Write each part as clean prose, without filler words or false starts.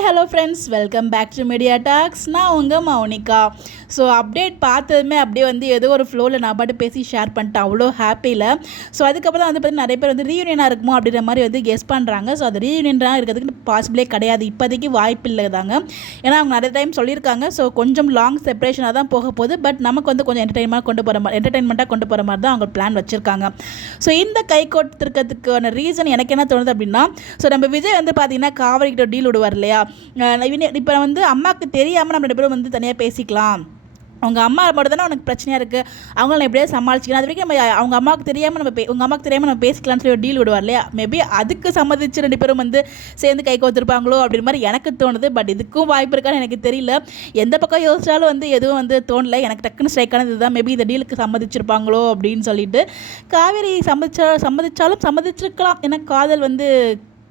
Hi hello friends, welcome back to media talks. நான் உங்கள் Mounika. So update பார்த்ததுமே அப்படியே வந்து ஏதோ ஒரு ஃப்ளோவில் நான் பாட்டு பேசி ஷேர் பண்ணிட்டேன். அவ்வளோ ஹாப்பியில். ஸோ அதுக்கப்புறம் தான் வந்து பார்த்திங்கன்னா நிறைய பேர் வந்து ரீயூனியனாக இருக்குமோ அப்படின்ற மாதிரி வந்து கெஸ் பண்ணுறாங்க. ஸோ அது ரீயூனியனாக இருக்கிறதுக்கு பாசிபிளே கிடையாது, இப்போதைக்கு வாய்ப்பு இல்லை தாங்க. ஏன்னா அவங்க நிறைய டைம் சொல்லியிருக்காங்க. ஸோ கொஞ்சம் லாங் செப்பரேஷனாக தான் போக போகுது. பட் நமக்கு வந்து கொஞ்சம் என்டர்டைன்மெண்ட்டாக கொண்டு போகிற மாதிரி தான் அவங்க பிளான் வச்சுருக்காங்க. ஸோ இந்த கை கோர்த்துருக்கிறதுக்கான ரீசன் எனக்கு என்ன தோணுது அப்படின்னா, ஸோ நம்ம விஜய் வந்து பார்த்திங்கன்னா காவிரி கிட்ட டீல் விடுவார் இல்லையா. இப்போ வந்து அம்மாவுக்கு தெரியாமல் நம்ம 2 பேரும் வந்து தனியாக பேசிக்கலாம், அவங்க அம்மா மட்டும் தானே உனக்கு பிரச்சனையாக இருக்குது, அவங்கள நான் எப்படியாவது சமாளிச்சிக்கலாம், அது வரைக்கும் நம்ம அவங்க அம்மாவுக்கு தெரியாமல் உங்கள் அம்மாவுக்கு தெரியாமல் நம்ம பேசிக்கலாம்னு சொல்லி ஒரு டீல் விடுவார் இல்லையா. மேபி அதுக்கு சம்மதிச்சு 2 பேரும் வந்து சேர்ந்து கை கோத்துருப்பாங்களோ அப்படின்ற மாதிரி எனக்கு தோணுது. பட் இதுக்கும் வாய்ப்பு இருக்கான்னு எனக்கு தெரியல. எந்த பக்கம் யோசிச்சாலும் வந்து எதுவும் வந்து தோணலை. எனக்கு டக்குன்னு ஸ்ட்ரைக் ஆனது இதுதான். மேபி இந்த டீலுக்கு சம்மதிச்சிருப்பாங்களோ அப்படின்னு சொல்லிட்டு. காவேரி சம்மதிச்சிருக்கலாம். ஏன்னா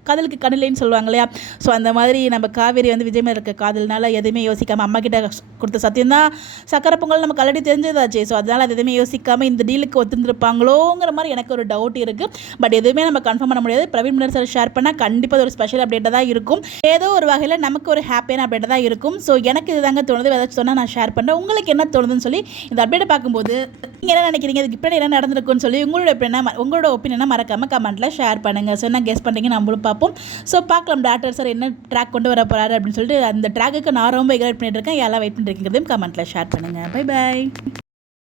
காதலுக்கு கண்ணில்லைன்னு சொல்லுவாங்க இல்லையா. ஸோ அந்த மாதிரி நம்ம காவேரி வந்து விஜய் மேலே இருக்க காதல்னால எதுவுமே யோசிக்காமல், அம்மா கிட்ட கொடுத்த சத்தியம் தான் சக்கரை பொங்கல் நமக்கு ஆல்ரெடி தெரிஞ்சதாச்சு. ஸோ அதனால் அது எதுவுமே யோசிக்காமல் இந்த டீலுக்கு ஒத்துருந்துருப்பாங்களோங்கிற மாதிரி எனக்கு ஒரு டவுட் இருக்குது. பட் எதுவுமே நம்ம கன்ஃபார்ம் பண்ண முடியாது. பிரவீன் மன்னர் சார் ஷேர் பண்ணால் கண்டிப்பாக ஒரு ஸ்பெஷல் அப்டேட்டாக தான் இருக்கும். ஏதோ ஒரு வகையில் நமக்கு ஒரு ஹாப்பியான அப்டேட்டாக தான் இருக்கும். ஸோ எனக்கு இது தாங்க தோணுது. ஏதாச்சும் சொன்னால் நான் ஷேர் பண்ணுறேன். உங்களுக்கு என்ன தோணுதுன்னு சொல்லி இந்த அப்டேட்டை பார்க்கும்போது நீங்கள் என்ன நினைக்கிறீங்க, இதுக்கு இப்படி என்ன நடந்திருக்குன்னு சொல்லி உங்களோட ஒப்பீனியனை மறக்காமல் கமெண்ட்டில் ஷேர் பண்ணுங்கள். ஸோ என்ன கெஸ் பண்ணுறீங்க நம்மளும் பார்ப்போம். ஸோ பார்க்கலாம் டேரக்டர் சார் என்ன ட்ராக் கொண்டு வர போகிறாரு அப்படின்னு சொல்லிட்டு. அந்த ட்ராக்குக்கு நான் ரொம்ப எக்ஸைட் பண்ணிட்டு இருக்கேன். எல்லாம் வெயிட் பண்ணிருக்கீங்கிறதையும் கமெண்ட்டில் ஷேர் பண்ணுங்கள். Bye bye.